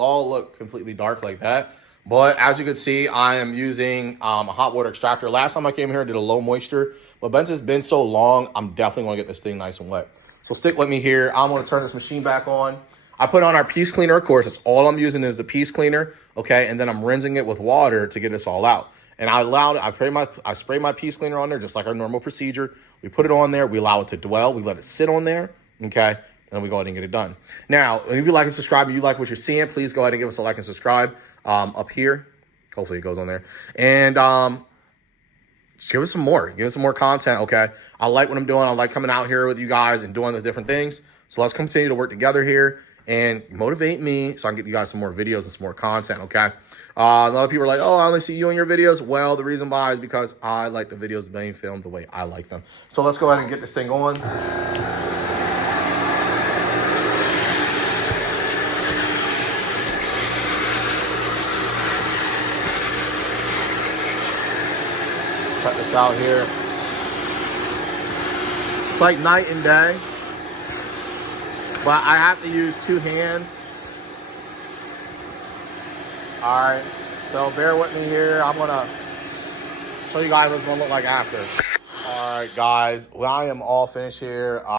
all look completely dark like that. But as you can see, I am using a hot water extractor. Last time I came here, I did a low moisture. But since it's been so long, I'm definitely going to get this thing nice and wet. So stick with me here. I'm going to turn this machine back on. I put on our piece cleaner, of course. That's all I'm using is the piece cleaner, okay? And then I'm rinsing it with water to get this all out. And I spray my piece cleaner on there just like our normal procedure. We put it on there. We allow it to dwell. We let it sit on there, okay? And then we go ahead and get it done. Now, if you like and subscribe and you like what you're seeing, please go ahead and give us a like and subscribe up here. Hopefully it goes on there. And just give us some more. Give us some more content, okay? I like what I'm doing. I like coming out here with you guys and doing the different things. So let's continue to work together here and motivate me so I can get you guys some more videos and some more content, okay? A lot of people are like, oh, I only see you in your videos. Well, the reason why is because I like the videos being filmed the way I like them. So let's go ahead and get this thing going. Check this out here. It's like night and day, but I have to use 2 hands. All right, so bear with me here. I'm gonna show you guys what it's gonna look like after. All right, guys, well, I am all finished here.